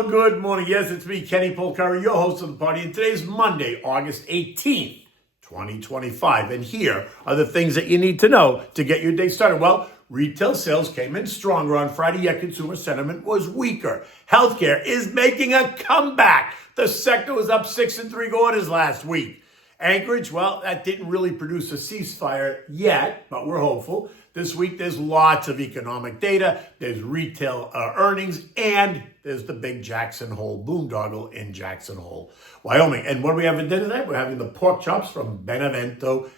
Well, good morning. Yes, it's me, Kenny Polcari, your host of the party. And today's Monday, August 18th, 2025. And here are the things that you need to know to get your day started. Well, retail sales came in stronger on Friday, yet consumer sentiment was weaker. Healthcare is making a comeback. The sector was up 6 3/4 last week. Anchorage, well, that didn't really produce a ceasefire yet, but we're hopeful. This week, there's lots of economic data, there's retail earnings, and there's the big Jackson Hole boondoggle in Jackson Hole, Wyoming. And what do we have for dinner tonight? We're having the pork chops from Benevento,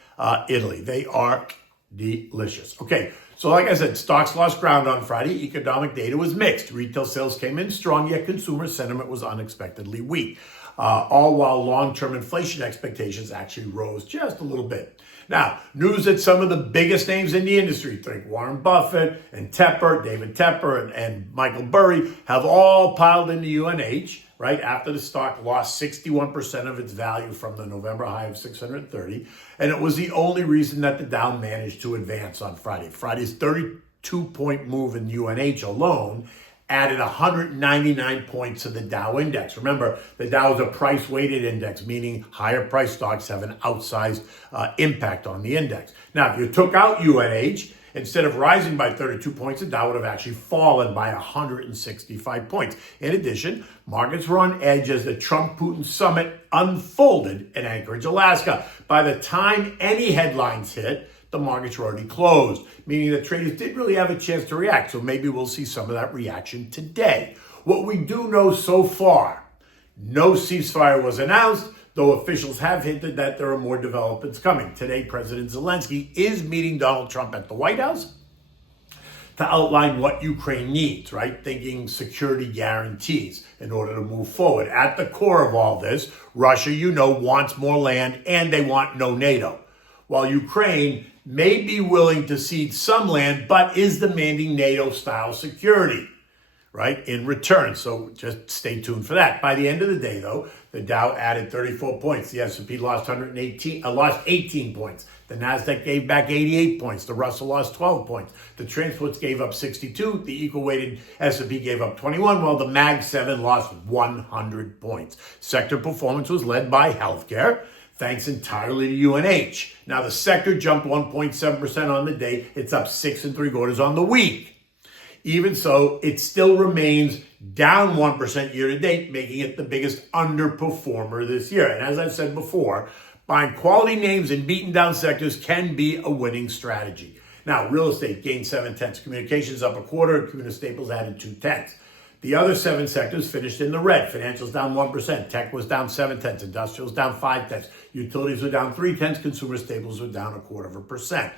Italy. They are delicious. Okay, so like I said, stocks lost ground on Friday. Economic data was mixed. Retail sales came in strong, yet consumer sentiment was unexpectedly weak. All while long-term inflation expectations actually rose just a little bit. Now, news that some of the biggest names in the industry, think Warren Buffett and Tepper, David Tepper and Michael Burry, have all piled into UNH, right, after the stock lost 61% of its value from the November high of 630. And it was the only reason that the Dow managed to advance on Friday. Friday's 32-point move in UNH alone added 199 points to the Dow index. Remember, the Dow is a price-weighted index, meaning higher-priced stocks have an outsized impact on the index. Now, if you took out UNH, instead of rising by 32 points, the Dow would have actually fallen by 165 points. In addition, markets were on edge as the Trump-Putin Summit unfolded in Anchorage, Alaska. By the time any headlines hit, the markets were already closed, meaning that traders didn't really have a chance to react. So maybe we'll see some of that reaction today. What we do know so far, no ceasefire was announced, though officials have hinted that there are more developments coming. Today, President Zelensky is meeting Donald Trump at the White House to outline what Ukraine needs, right? Thinking security guarantees in order to move forward. At the core of all this, Russia, wants more land and they want no NATO. While Ukraine may be willing to cede some land, but is demanding NATO-style security, right, in return. So just stay tuned for that. By the end of the day, though, the Dow added 34 points. The S&P lost 18 points. The Nasdaq gave back 88 points. The Russell lost 12 points. The transports gave up 62. The equal-weighted S&P gave up 21, while the Mag 7 lost 100 points. Sector performance was led by healthcare, thanks entirely to UNH. Now, the sector jumped 1.7% on the day. It's up 6 3/4 on the week. Even so, it still remains down 1% year to date, making it the biggest underperformer this year. And as I've said before, buying quality names in beaten down sectors can be a winning strategy. Now, real estate gained 0.7. Communications up 1/4. Community staples added 0.2. The other 7 sectors finished in the red. Financials down 1%. Tech was down 0.7. Industrials down 0.5. Utilities were down 0.3. Consumer staples were down 0.25%.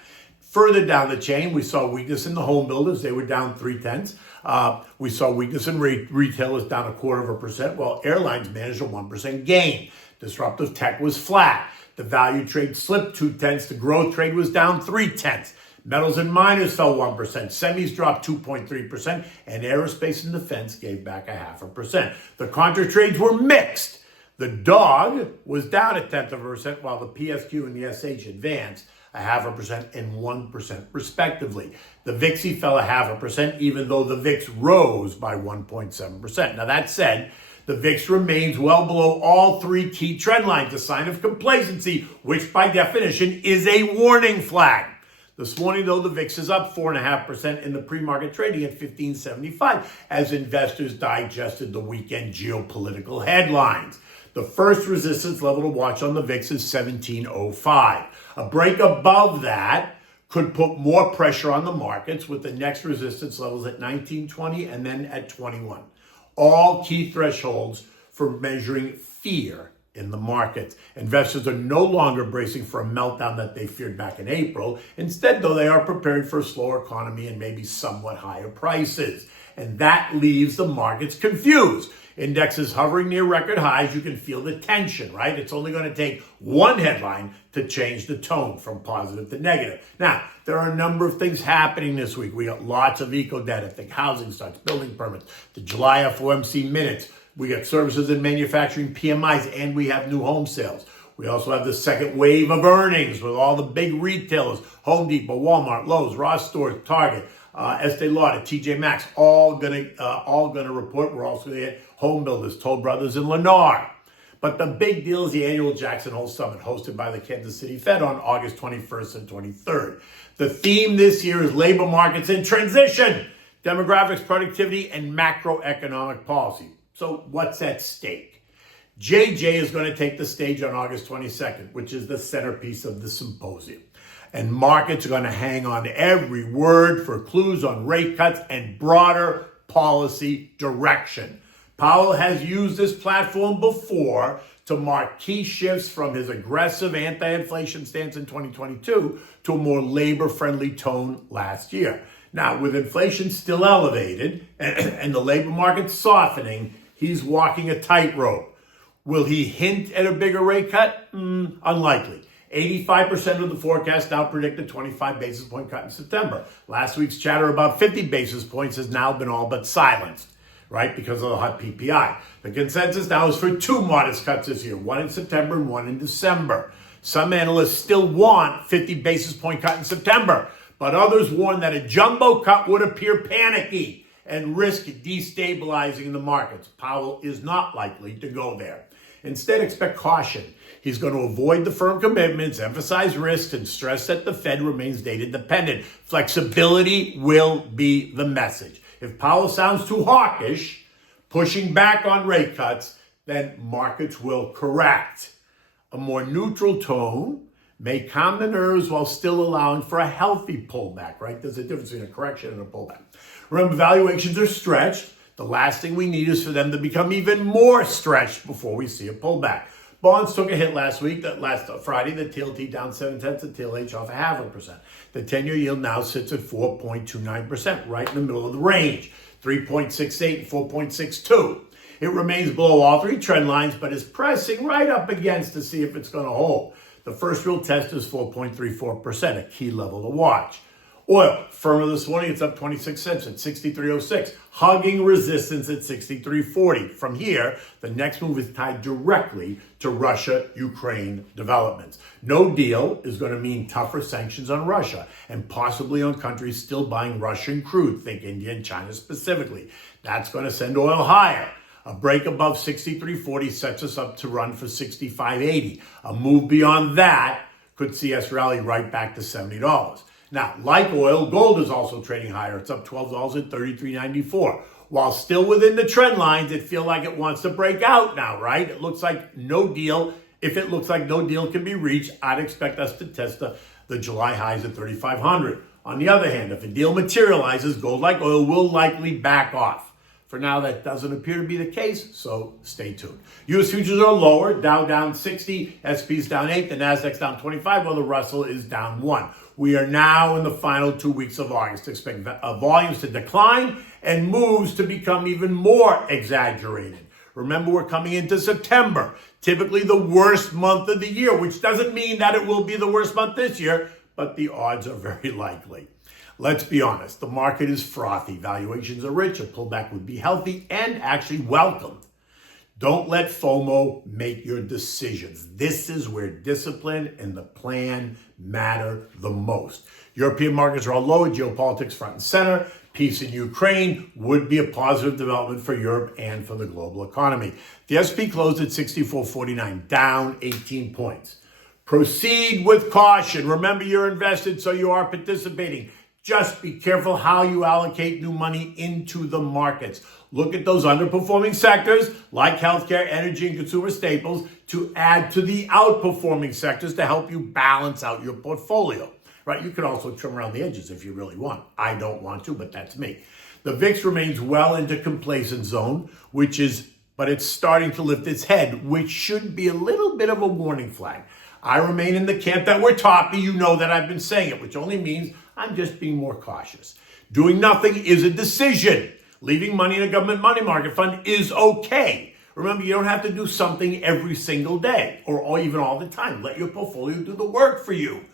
Further down the chain, we saw weakness in the home builders. They were down 0.3. We saw weakness in retailers down 0.25%, while airlines managed a 1% gain. Disruptive tech was flat. The value trade slipped 0.2. The growth trade was down 0.3. Metals and miners fell 1%, semis dropped 2.3%, and aerospace and defense gave back 0.5%. The contra trades were mixed. The dog was down 0.1%, while the PSQ and the SH advanced 0.5% and 1% respectively. The VIX fell 0.5%, even though the VIX rose by 1.7%. Now that said, the VIX remains well below all 3 key trend lines, a sign of complacency, which by definition is a warning flag. This morning, though, the VIX is up 4.5% in the pre-market trading at 1575 as investors digested the weekend geopolitical headlines. The first resistance level to watch on the VIX is 1705. A break above that could put more pressure on the markets, with the next resistance levels at 1920 and then at 21. All key thresholds for measuring fear in the markets. Investors are no longer bracing for a meltdown that they feared back in April. Instead, though, they are preparing for a slower economy and maybe somewhat higher prices. And that leaves the markets confused. Indexes hovering near record highs, you can feel the tension, right? It's only going to take one headline to change the tone from positive to negative. Now, there are a number of things happening this week. We got lots of eco data, think housing starts, building permits, the July FOMC minutes. We got services and manufacturing PMIs, and we have new home sales. We also have the second wave of earnings with all the big retailers, Home Depot, Walmart, Lowe's, Ross Stores, Target, Estee Lauder, TJ Maxx, all gonna report. We're also gonna get home builders, Toll Brothers, and Lennar. But the big deal is the annual Jackson Hole Summit hosted by the Kansas City Fed on August 21st and 23rd. The theme this year is labor markets in transition, demographics, productivity, and macroeconomic policy. So what's at stake? JJ is going to take the stage on August 22nd, which is the centerpiece of the symposium. And markets are going to hang on every word for clues on rate cuts and broader policy direction. Powell has used this platform before to mark key shifts from his aggressive anti-inflation stance in 2022 to a more labor-friendly tone last year. Now, with inflation still elevated and the labor market softening, he's walking a tightrope. Will he hint at a bigger rate cut? Unlikely. 85% of the forecast now predict a 25 basis point cut in September. Last week's chatter about 50 basis points has now been all but silenced, right, because of the hot PPI. The consensus now is for 2 modest cuts this year, one in September and one in December. Some analysts still want 50 basis point cut in September, but others warn that a jumbo cut would appear panicky and risk destabilizing the markets. Powell is not likely to go there. Instead, expect caution. He's going to avoid the firm commitments, emphasize risks, and stress that the Fed remains data dependent. Flexibility will be the message. If Powell sounds too hawkish, pushing back on rate cuts, then markets will correct. A more neutral tone may calm the nerves while still allowing for a healthy pullback, right? There's a difference between a correction and a pullback. Remember, valuations are stretched. The last thing we need is for them to become even more stretched before we see a pullback. Bonds took a hit last Friday, the TLT down 0.7, the TLH off 0.5%. The 10-year yield now sits at 4.29%, right in the middle of the range, 3.68 and 4.62. It remains below all 3 trend lines, but is pressing right up against to see if it's going to hold. The first real test is 4.34%, a key level to watch. Oil, firmer this morning, it's up 26 cents at 63.06, hugging resistance at 63.40. From here, the next move is tied directly to Russia-Ukraine developments. No deal is going to mean tougher sanctions on Russia and possibly on countries still buying Russian crude, think India and China specifically. That's going to send oil higher. A break above 63.40 sets us up to run for 65.80. A move beyond that could see us rally right back to $70. Now, like oil, gold is also trading higher. It's up $12 at 33.94. While still within the trend lines, it feels like it wants to break out now, right? It looks like no deal. If it looks like no deal can be reached, I'd expect us to test the July highs at 3,500. On the other hand, if a deal materializes, gold like oil will likely back off. For now, that doesn't appear to be the case, so stay tuned. U.S. futures are lower, Dow down 60, SP's down 8, the Nasdaq's down 25, while the Russell is down 1. We are now in the final 2 weeks of August. Expect volumes to decline and moves to become even more exaggerated. Remember, we're coming into September, typically the worst month of the year, which doesn't mean that it will be the worst month this year, but the odds are very likely. Let's be honest, the market is frothy. Valuations are rich, a pullback would be healthy and actually welcomed. Don't let FOMO make your decisions. This is where discipline and the plan matter the most. European markets are all low, geopolitics front and center. Peace in Ukraine would be a positive development for Europe and for the global economy. The SP closed at 64.49, down 18 points. Proceed with caution. Remember, you're invested, so you are participating. Just be careful how you allocate new money into the markets. Look at those underperforming sectors like healthcare, energy, and consumer staples to add to the outperforming sectors to help you balance out your portfolio. Right? You can also trim around the edges if you really want. I don't want to, but that's me. The VIX remains well into complacent zone, but it's starting to lift its head, which should be a little bit of a warning flag. I remain in the camp that we're toppy. You know that I've been saying it, which only means I'm just being more cautious. Doing nothing is a decision. Leaving money in a government money market fund is okay. Remember, you don't have to do something every single day or even all the time. Let your portfolio do the work for you.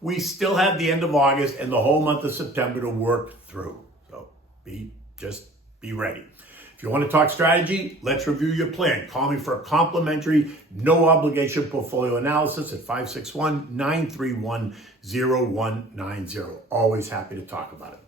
We still have the end of August and the whole month of September to work through. So just be ready. If you want to talk strategy, let's review your plan. Call me for a complimentary, no obligation portfolio analysis at 561-931-0190. Always happy to talk about it.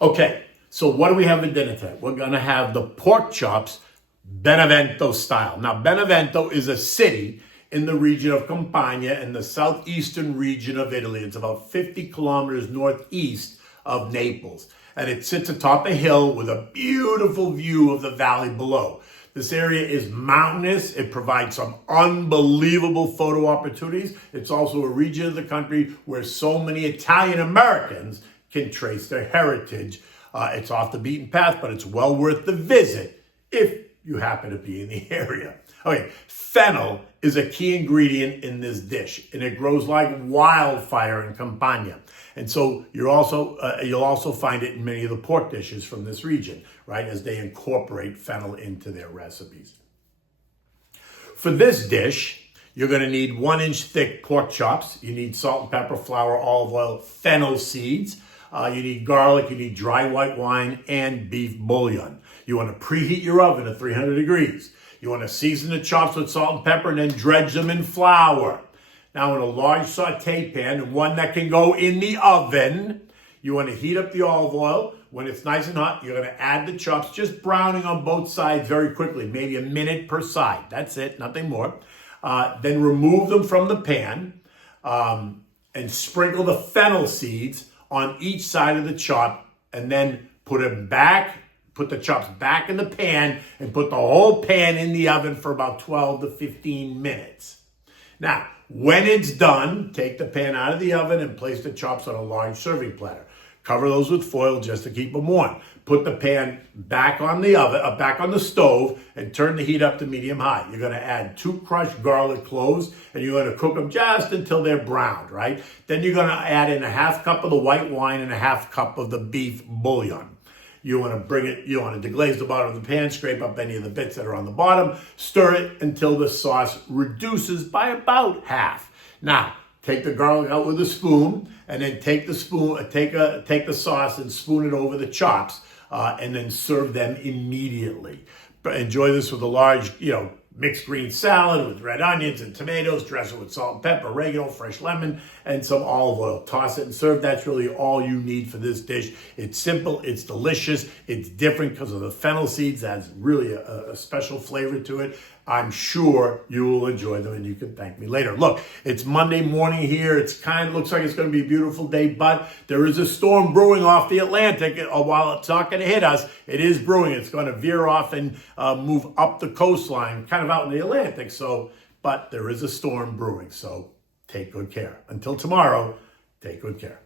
Okay, so what do we have for dinner today? We're going to have the pork chops Benevento style. Now, Benevento is a city in the region of Campania in the southeastern region of Italy. It's about 50 kilometers northeast of Naples. And it sits atop a hill with a beautiful view of the valley below. This area is mountainous. It provides some unbelievable photo opportunities. It's also a region of the country where so many Italian Americans can trace their heritage. It's off the beaten path, but it's well worth the visit if you happen to be in the area. Okay, fennel is a key ingredient in this dish, and it grows like wildfire in Campania. And so you'll also find it in many of the pork dishes from this region, right, as they incorporate fennel into their recipes. For this dish, you're going to need 1-inch thick pork chops. You need salt and pepper, flour, olive oil, fennel seeds. You need garlic, you need dry white wine, and beef bouillon. You want to preheat your oven at 300 degrees. You want to season the chops with salt and pepper and then dredge them in flour. Now in a large saute pan, and one that can go in the oven, you want to heat up the olive oil. When it's nice and hot, you're going to add the chops, just browning on both sides very quickly, maybe a minute per side. That's it, nothing more. Then remove them from the pan and sprinkle the fennel seeds on each side of the chop, and then put the chops back in the pan and put the whole pan in the oven for about 12 to 15 minutes. Now, when it's done, take the pan out of the oven and place the chops on a large serving platter. Cover those with foil just to keep them warm. Put the pan back on the stove, and turn the heat up to medium high. You're going to add 2 crushed garlic cloves, and you're going to cook them just until they're browned, right? Then you're going to add in a 1/2 cup of the white wine and a 1/2 cup of the beef bouillon. You want to deglaze the bottom of the pan, scrape up any of the bits that are on the bottom, stir it until the sauce reduces by about half. Now, take the garlic out with a spoon, and then take the sauce and spoon it over the chops, and then serve them immediately. Enjoy this with a large, mixed green salad with red onions and tomatoes. Dress it with salt and pepper, oregano, fresh lemon, and some olive oil. Toss it and serve. That's really all you need for this dish. It's simple, it's delicious, it's different because of the fennel seeds. That's really a special flavor to it. I'm sure you will enjoy them, and you can thank me later. Look, it's Monday morning here. It looks like it's going to be a beautiful day, but there is a storm brewing off the Atlantic. While it's not going to hit us, it is brewing. It's going to veer off and move up the coastline, kind of out in the Atlantic. But there is a storm brewing, so take good care. Until tomorrow, take good care.